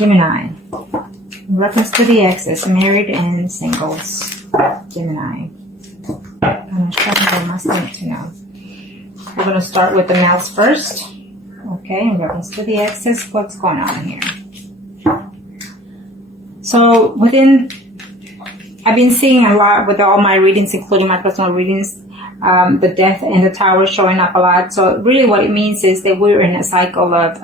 Gemini. In reference to the exes, married and singles. Gemini. I'm sure they must need to know. We're going to start with the males first. Okay, in reference to the exes, what's going on here? So I've been seeing a lot with all my readings, including my personal readings, the death and the tower showing up a lot. So really what it means is that we're in a cycle of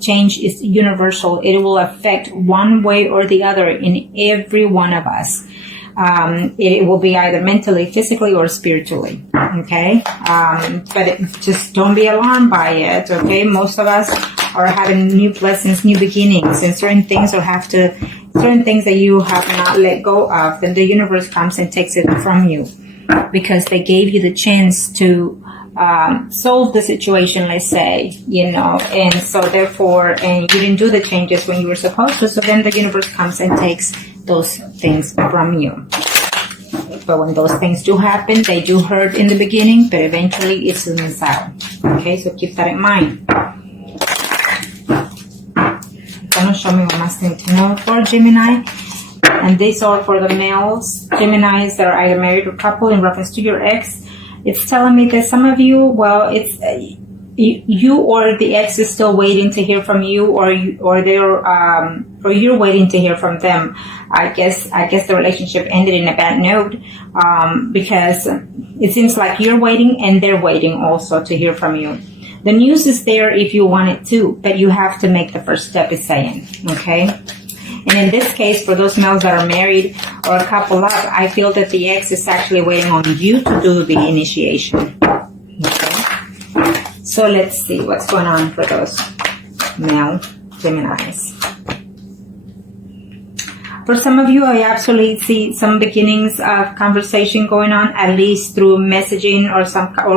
change is universal. It will affect one way or the other in every one of us. It will be either mentally, physically, or spiritually. Okay. But just don't be alarmed by it. Okay. Most of us are having new blessings, new beginnings, and certain things that you have not let go of, then the universe comes and takes it from you because they gave you the chance to solve the situation, let's say, and so therefore, and you didn't do the changes when you were supposed to, so then the universe comes and takes those things from you. But when those things do happen, they do hurt in the beginning, but eventually it smooths out. Okay, so keep that in mind. Gonna show me what must need to know for Gemini. And these are for the males, Geminis that are either married or couple in reference to your ex. It's telling me that some of you, well, it's you or the ex is still waiting to hear from you, or you're waiting to hear from them. I guess the relationship ended in a bad note because it seems like you're waiting and they're waiting also to hear from you. The news is there if you want it to, but you have to make the first step, it's saying, okay? And in this case, for those males that are married or a couple up, I feel that the ex is actually waiting on you to do the initiation, okay? So let's see what's going on for those male Geminis. For some of you, I absolutely see some beginnings of conversation going on, at least through messaging or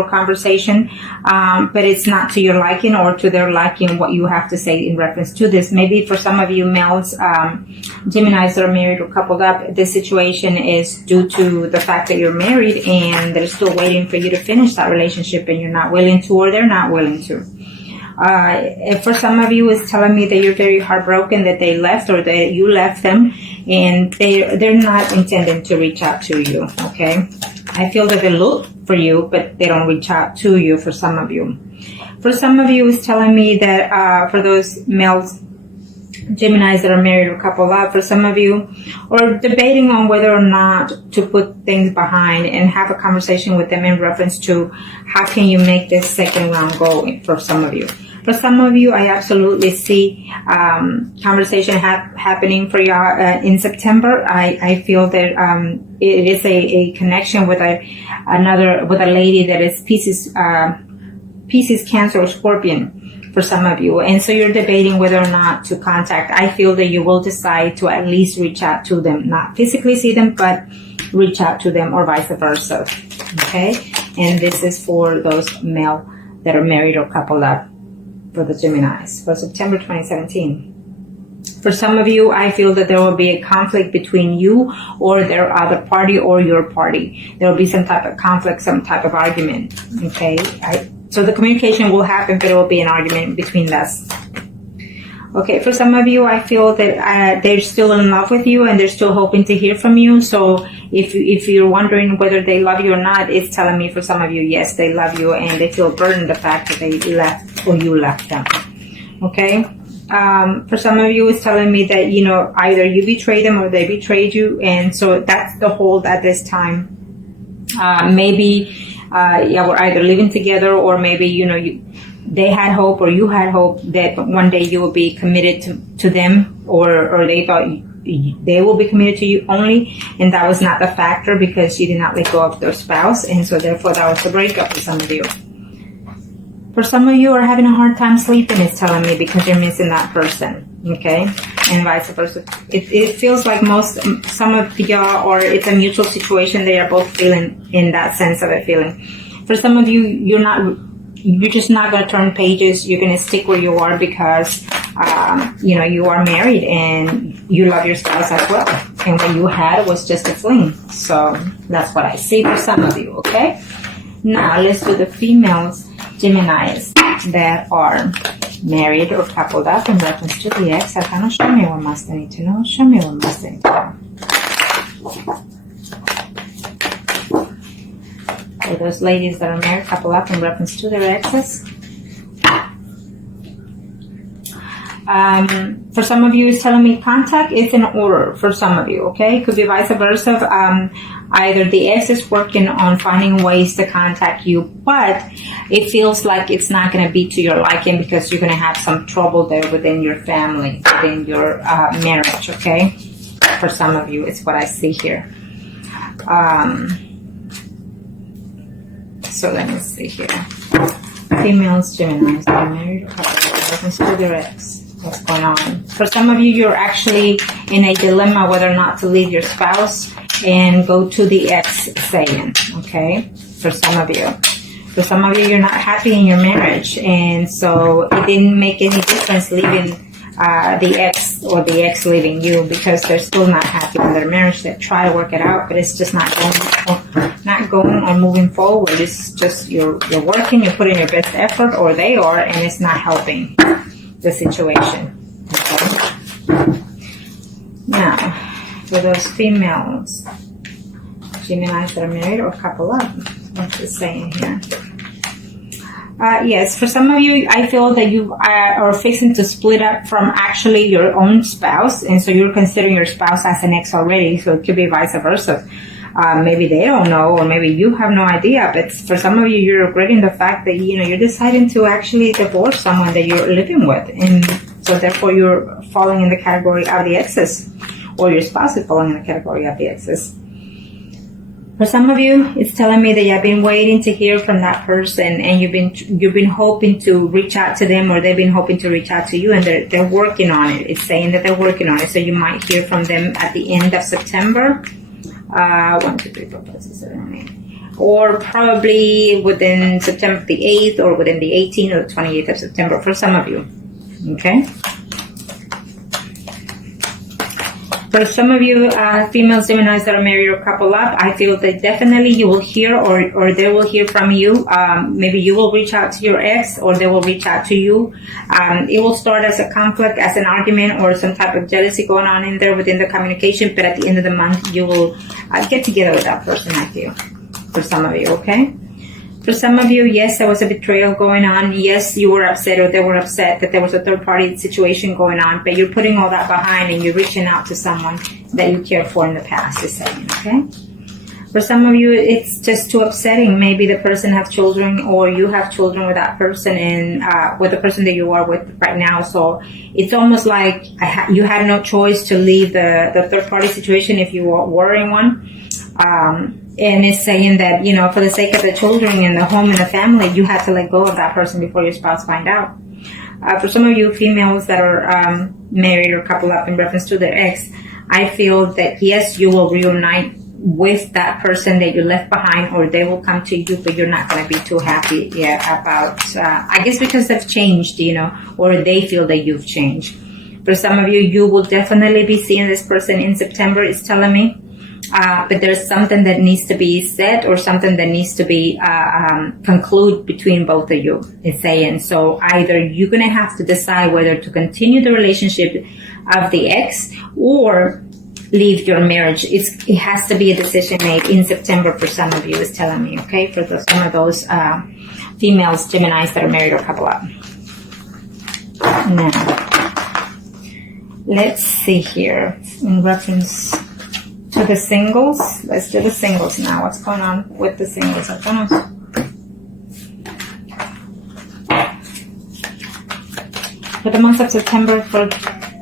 conversation, but it's not to your liking or to their liking what you have to say in reference to this. Maybe for some of you males, Geminis that are married or coupled up, this situation is due to the fact that you're married and they're still waiting for you to finish that relationship and you're not willing to, or they're not willing to. For some of you, it's telling me that you're very heartbroken that they left or that you left them, and they're not intending to reach out to you, okay? I feel that they look for you, but they don't reach out to you for some of you. For some of you, it's telling me that for those males, Geminis that are married or coupled up, for some of you, or debating on whether or not to put things behind and have a conversation with them in reference to how can you make this second round go for some of you. For some of you, I absolutely see conversation happening for y'all in September. I feel that it is a connection with a lady that is Pisces, Cancer, or Scorpion for some of you. And so you're debating whether or not to contact. I feel that you will decide to at least reach out to them, not physically see them, but reach out to them or vice versa. Okay? And this is for those male that are married or coupled up. For the Geminis for September 2017. For some of you, I feel that there will be a conflict between you or their other party or your party. There will be some type of conflict, some type of argument. Okay, so the communication will happen, but it will be an argument between us. Okay, for some of you, I feel that they're still in love with you and they're still hoping to hear from you. So if you're wondering whether they love you or not, it's telling me for some of you, yes, they love you and they feel burdened the fact that they left or you left them. Okay, for some of you, it's telling me that, either you betrayed them or they betrayed you. And so that's the hold at this time. Maybe we're either living together or maybe, they had hope or you had hope that one day you will be committed to them or they thought they will be committed to you only, and that was not the factor because you did not let go of their spouse, and so therefore that was the breakup for some of you. For some of you are having a hard time sleeping, it's telling me, because you're missing that person, okay? And vice versa. It feels like some of y'all, or it's a mutual situation, they are both feeling in that sense of a feeling. For some of you, you're just not going to turn pages. You're going to stick where you are because, you are married and you love your spouse as well. And what you had was just a fling. So that's what I see for some of you, okay? Now let's do the females, Geminis, that are married or coupled up in reference to the ex. Arcana, show me what must I need to know. Show me what must I need to know. For those ladies that are married, coupled up in reference to their exes. For some of you, it's telling me contact is in order for some of you, okay? It could be vice versa. Either the ex is working on finding ways to contact you, but it feels like it's not going to be to your liking because you're going to have some trouble there within your family, within your marriage, okay? For some of you, it's what I see here. So let me see here. Females, Geminis, that are married or coupled in reference to their ex. What's going on? For some of you, you're actually in a dilemma whether or not to leave your spouse and go to the ex saying, okay? For some of you. For some of you, you're not happy in your marriage, and so it didn't make any difference leaving the ex or the ex leaving you because they're still not happy in their marriage. They try to work it out, but it's just not going or moving forward. It's just you're working, you're putting your best effort, or they are, and it's not helping the situation. Okay. Now, for those females, Geminis that are married or couple up, what's it saying here? Yes, for some of you, I feel that you are fixing to split up from actually your own spouse, and so you're considering your spouse as an ex already, so it could be vice versa. Maybe they don't know, or maybe you have no idea, but for some of you, you're regretting the fact that, you're deciding to actually divorce someone that you're living with, and so therefore you're falling in the category of the exes, or your spouse is falling in the category of the exes. For some of you, it's telling me that you've been waiting to hear from that person, and you've been hoping to reach out to them, or they've been hoping to reach out to you, and they're working on it. It's saying that they're working on it, so you might hear from them at the end of September. 1, 2, 3, 4, 5, 6, 7, 8. Or probably within September the 8th, or within the 18th or the 28th of September for some of you. Okay? For some of you, female Geminis that are married or couple up, I feel that definitely you will hear or they will hear from you. Maybe you will reach out to your ex, or they will reach out to you. It will start as a conflict, as an argument, or some type of jealousy going on in there within the communication. But at the end of the month, you will get together with that person, I feel. For some of you, okay? For some of you, yes, there was a betrayal going on. Yes, you were upset, or they were upset that there was a third-party situation going on, but you're putting all that behind and you're reaching out to someone that you cared for in the past, is saying, okay? For some of you, it's just too upsetting. Maybe the person has children, or you have children with that person, and with the person that you are with right now. So it's almost like you had no choice to leave the third-party situation if you were in one. And it's saying that, for the sake of the children and the home and the family, you had to let go of that person before your spouse find out. For some of you females that are married or couple up in reference to their ex, I feel that, yes, you will reunite with that person that you left behind, or they will come to you, but you're not going to be too happy about, I guess because they've changed, or they feel that you've changed. For some of you, you will definitely be seeing this person in September, it's telling me. But there's something that needs to be said, or something that needs to be concluded between both of you, it's saying. So either you're going to have to decide whether to continue the relationship of the ex or leave your marriage. It has to be a decision made in September for some of you, it's telling me, okay? For some of those females, Geminis that are married or couple up. Now, let's see here in reference to the singles. Let's do the singles now. What's going on with the singles? For the month of September,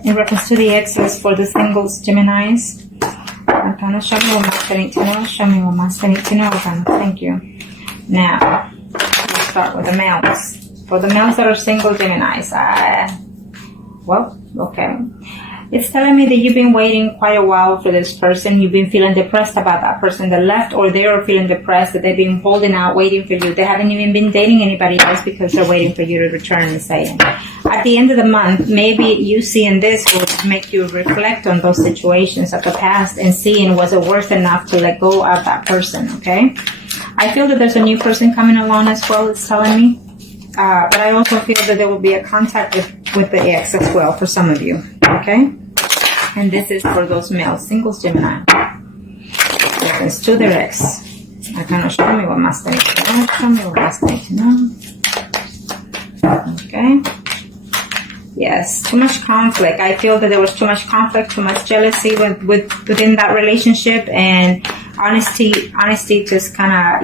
in reference to the exes, for the singles, Geminis. Show me what must I need to know. Show me what must I need to know. Thank you. Now, let's start with the males. For the males that are single, Geminis. Okay. It's telling me that you've been waiting quite a while for this person. You've been feeling depressed about that person that left, or they are feeling depressed that they've been holding out, waiting for you. They haven't even been dating anybody else because they're waiting for you to return and say. At the end of the month, maybe you seeing this will make you reflect on those situations of the past and seeing was it worth enough to let go of that person, okay? I feel that there's a new person coming along as well, it's telling me. But I also feel that there will be a contact with the ex as well for some of you. Okay? And this is for those male singles, Gemini. Reference to their ex. I cannot show me what must I need to know. Show me what must I need to know. Okay. Yes, too much conflict. I feel that there was too much conflict, too much jealousy within that relationship, and honesty just kind of,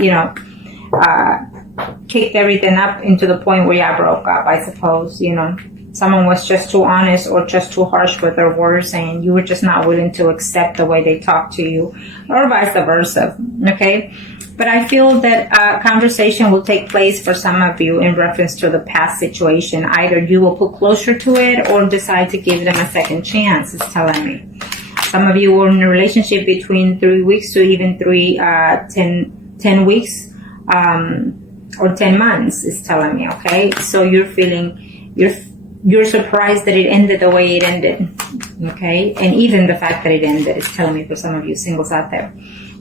kicked everything up into the point where y'all broke up, I suppose. Someone was just too honest or just too harsh with their words, and you were just not willing to accept the way they talked to you, or vice versa. Okay. But I feel that conversation will take place for some of you in reference to the past situation. Either you will put closure to it or decide to give them a second chance, it's telling me. Some of you were in a relationship between 3 weeks to even 10 weeks or 10 months, it's telling me, okay? So you're surprised that it ended the way it ended, okay? And even the fact that it ended is telling me for some of you singles out there.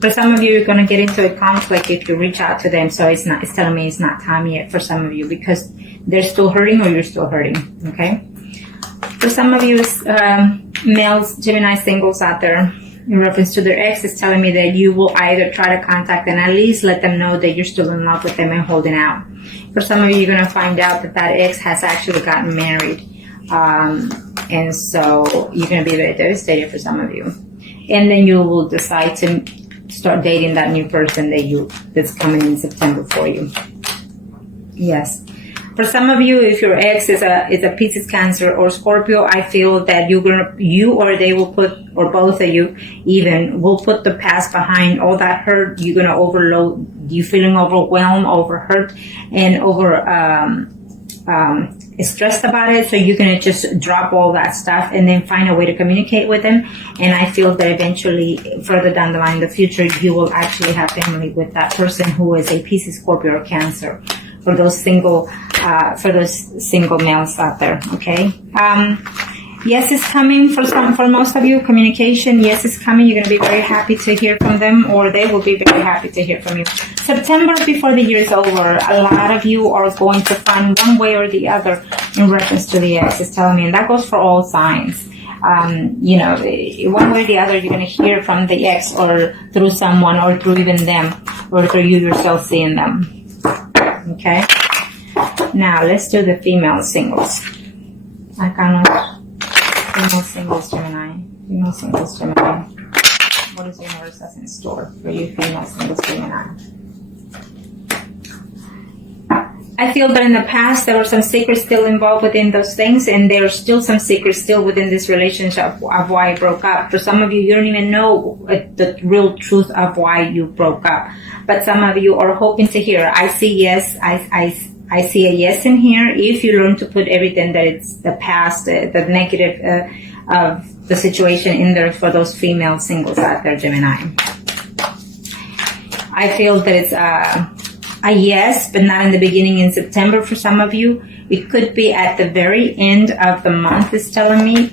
For some of you, you're going to get into a conflict if you reach out to them. So it's telling me it's not time yet for some of you because they're still hurting or you're still hurting. Okay. For some of you, males, Gemini singles out there, in reference to their ex, it's telling me that you will either try to contact them, at least let them know that you're still in love with them and holding out. For some of you, you're going to find out that ex has actually gotten married. And so you're going to be very devastated for some of you. And then you will decide to start dating that new person that's coming in September for you. Yes. For some of you, if your ex is a Pisces, Cancer, or Scorpio, I feel that you or they will put, or both of you even, will put the past behind. All that hurt, you're gonna overload. You feeling overwhelmed, overhurt, and stressed about it. So you're gonna just drop all that stuff and then find a way to communicate with them. And I feel that eventually, further down the line in the future, you will actually have family with that person who is a Pisces, Scorpio, or Cancer. For those single males out there, okay? Yes, it's coming for most of you. Communication, yes, it's coming. You're going to be very happy to hear from them, or they will be very happy to hear from you. September, before the year is over, a lot of you are going to find one way or the other in reference to the ex, it's telling me, and that goes for all signs. One way or the other, you're going to hear from the ex, or through someone, or through even them, or through you yourself seeing them. Okay. Now let's do the female singles. Female singles, Gemini. Female singles, Gemini. What is the universe has in store for you, female singles, Gemini? I feel that in the past there were some secrets still involved within those things, and there are still some secrets still within this relationship of why it broke up. For some of you, you don't even know the real truth of why you broke up. But some of you are hoping to hear. I see yes. I see a yes in here. If you learn to put everything that it's the past, the negative of the situation in there for those female singles out there, Gemini. I feel that it's a yes, but not in the beginning in September for some of you. It could be at the very end of the month, is telling me,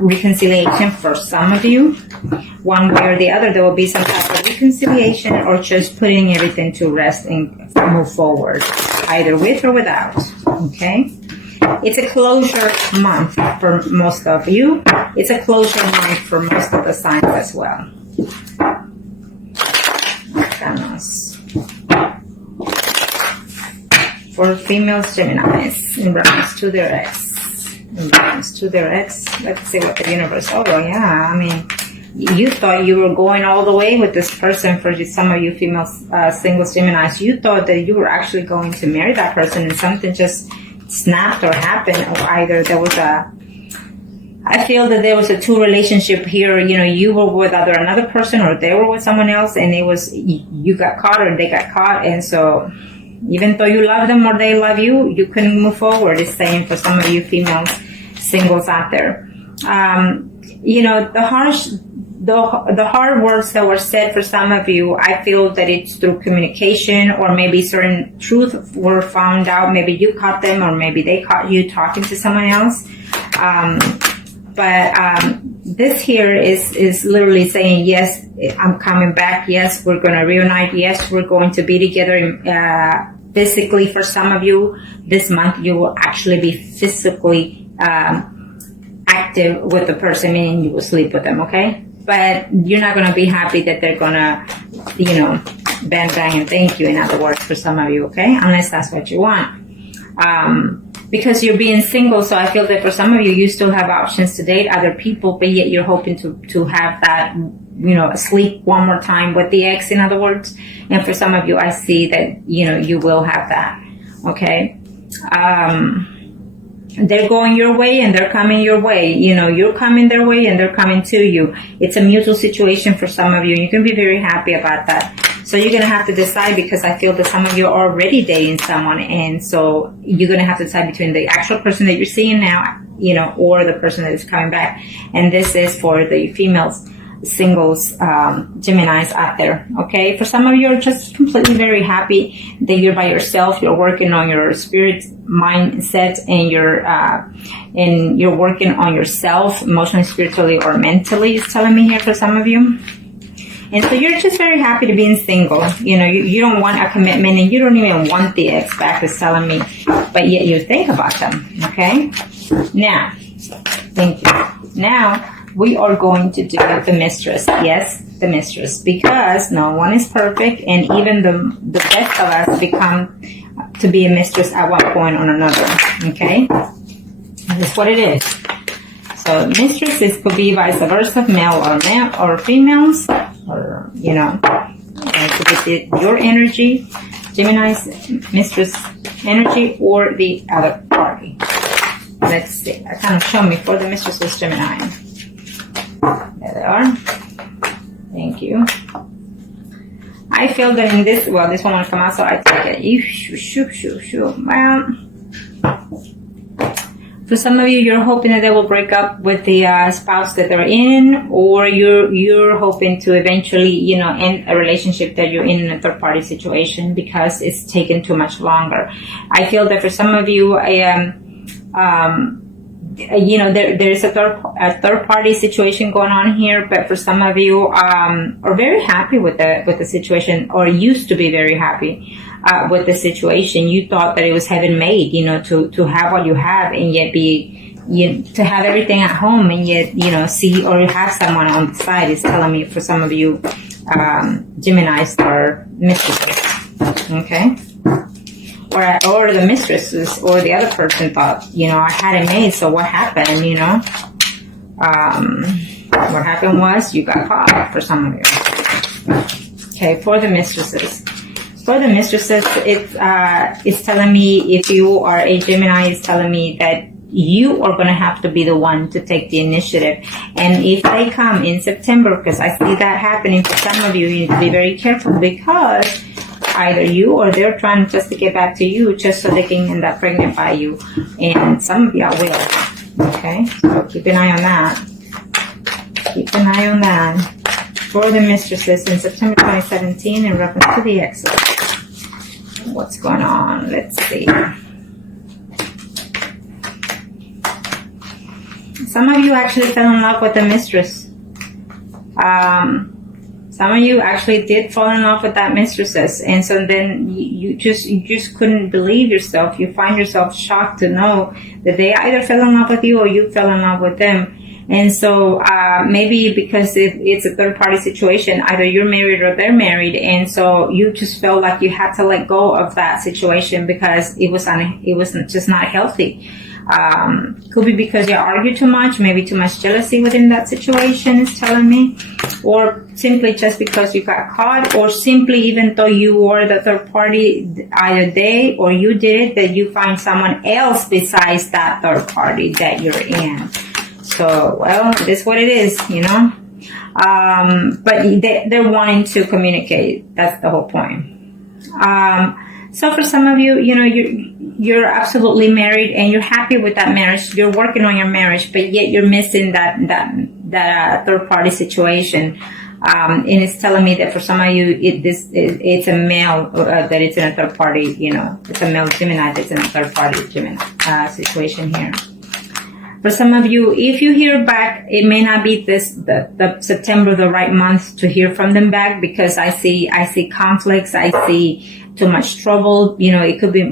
reconciliation for some of you. One way or the other, there will be some type of reconciliation, or just putting everything to rest and move forward, either with or without. Okay? It's a closure month for most of you. It's a closure month for most of the signs as well. For females, Geminis, in reference to their ex. Let's see what the universe. Oh, yeah. I mean, you thought you were going all the way with this person. For some of you female singles, Geminis, you thought that you were actually going to marry that person, and something just snapped or happened, or either there was I feel that there was a two relationship here. You were with either another person, or they were with someone else, and it was, you got caught or they got caught. And so even though you love them or they love you, you couldn't move forward. It's saying for some of you females singles out there. The hard words that were said for some of you, I feel that it's through communication, or maybe certain truth were found out. Maybe you caught them, or maybe they caught you talking to someone else. But this here is literally saying, yes, I'm coming back. Yes, we're going to reunite. Yes, we're going to be together physically, for some of you, this month you will actually be physically active with the person, meaning you will sleep with them, okay? But you're not going to be happy that they're going to, bang, bang, and thank you, in other words, for some of you, okay? Unless that's what you want. Because you're being single, so I feel that for some of you, you still have options to date other people, but yet you're hoping to have that, sleep one more time with the ex, in other words. And for some of you, I see that, you will have that, okay? They're going your way and they're coming your way. You're coming their way and they're coming to you. It's a mutual situation for some of you. You can be very happy about that. So you're going to have to decide, because I feel that some of you are already dating someone. And so you're going to have to decide between the actual person that you're seeing now, or the person that is coming back. And this is for the females, singles, Geminis out there. Okay. For some of you are just completely very happy that you're by yourself. You're working on your spirit mindset, and you're working on yourself emotionally, spiritually, or mentally, is telling me here for some of you. And so you're just very happy to be single. You don't want a commitment, and you don't even want the ex back, is telling me, but yet you think about them. Okay. Now, thank you. Now, we are going to do the mistress. Yes, the mistress. Because no one is perfect, and even the best of us become to be a mistress at one point or another. Okay? That's what it is. So mistresses could be vice versa, male or females, or, it could be your energy, Gemini's mistress energy, or the other party. Let's see. Kind of show me for the mistresses, Gemini. There they are. Thank you. I feel that in this, well, this one will come out, so I take it. Well, for some of you, you're hoping that they will break up with the spouse that they're in, or you're hoping to eventually, end a relationship that you're in a third-party situation because it's taken too much longer. I feel that for some of you, there's a third party situation going on here, but for some of you are very happy with the situation, or used to be very happy with the situation. You thought that it was heaven made, to have what you have, and yet to have everything at home, and yet see or have someone on the side, is telling me for some of you Geminis or mistresses. Okay. Or the mistresses, or the other person thought, I had it made, so what happened, what happened was you got caught, for some of you. Okay, for the mistresses. For the mistresses, it's telling me, if you are a Gemini, it's telling me that you are going to have to be the one to take the initiative. And if they come in September, because I see that happening for some of you, you need to be very careful, because either you or they're trying just to get back to you just so they can end up pregnant by you. And some of y'all will. Okay? So keep an eye on that. Keep an eye on that. For the mistresses in September 2017 in reference to the exes. What's going on? Let's see. Some of you actually fell in love with the mistress. Some of you actually did fall in love with that mistresses, and so then you just couldn't believe yourself. You find yourself shocked to know that they either fell in love with you or you fell in love with them. And so maybe because it's a third party situation, either you're married or they're married, and so you just felt like you had to let go of that situation because it was just not healthy. Could be because you argue too much, maybe too much jealousy within that situation, is telling me, or simply just because you got caught, or simply even though you were the third party, either they or you did, that you find someone else besides that third party that you're in. So, well, it is what it is, but they're wanting to communicate. That's the whole point. So for some of you, you're absolutely married and you're happy with that marriage. You're working on your marriage, but yet you're missing that third party situation. And it's telling me that for some of you, it's a male that it's in a third party. It's a male Gemini that's in a third party Gemini situation here. For some of you, if you hear back, it may not be the September, the right month to hear from them back, because I see conflicts. I see too much trouble. It could be,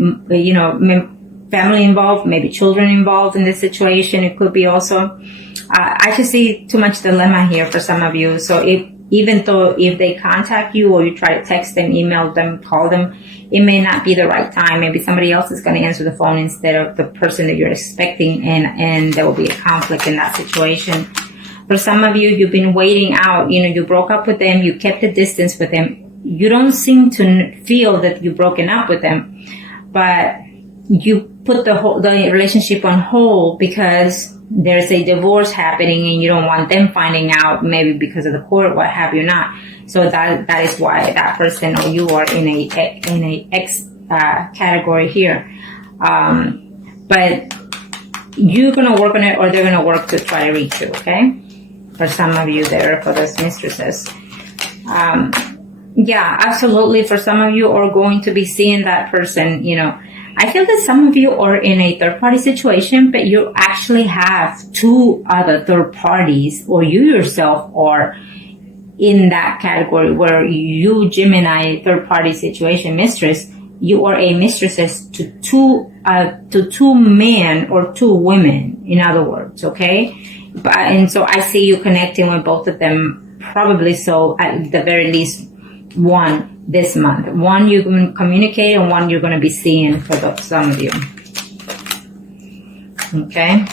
family involved, maybe children involved in this situation. It could be also, I just see too much dilemma here for some of you. So even though if they contact you or you try to text them, email them, call them, it may not be the right time. Maybe somebody else is going to answer the phone instead of the person that you're expecting, and there will be a conflict in that situation. For some of you, you've been waiting out. You broke up with them, you kept a distance with them. You don't seem to feel that you've broken up with them, but you put the relationship on hold because there's a divorce happening and you don't want them finding out, maybe because of the court, what have you not. So that is why that person or you are in a X category here. But you're gonna work on it, or they're gonna work to try to reach you. Okay, for some of you there, for those mistresses. Yeah, absolutely. For some of you are going to be seeing that person. I feel that some of you are in a third-party situation, but you actually have two other third parties, or you yourself are in that category where you, Gemini, third-party situation mistress, you are a mistress to two men or two women, in other words, okay? And so I see you connecting with both of them, probably so at the very least one this month. One you're going to communicate, and one you're going to be seeing for some of you. Okay.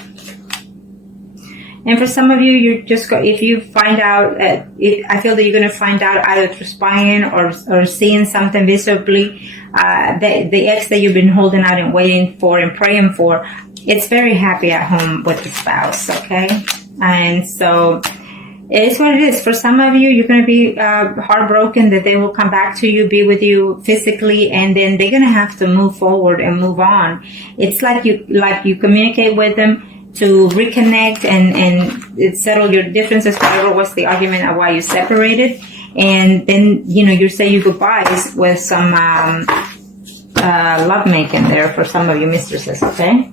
And for some of you, if you find out, I feel that you're going to find out either through spying or seeing something visibly. The ex that you've been holding out and waiting for and praying for, it's very happy at home with the spouse. Okay. And so it is what it is. For some of you, you're going to be heartbroken that they will come back to you, be with you physically, and then they're going to have to move forward and move on. It's like you communicate with them to reconnect and settle your differences, whatever was the argument of why you separated, and then you say your goodbyes with some love making there for some of you mistresses. Okay.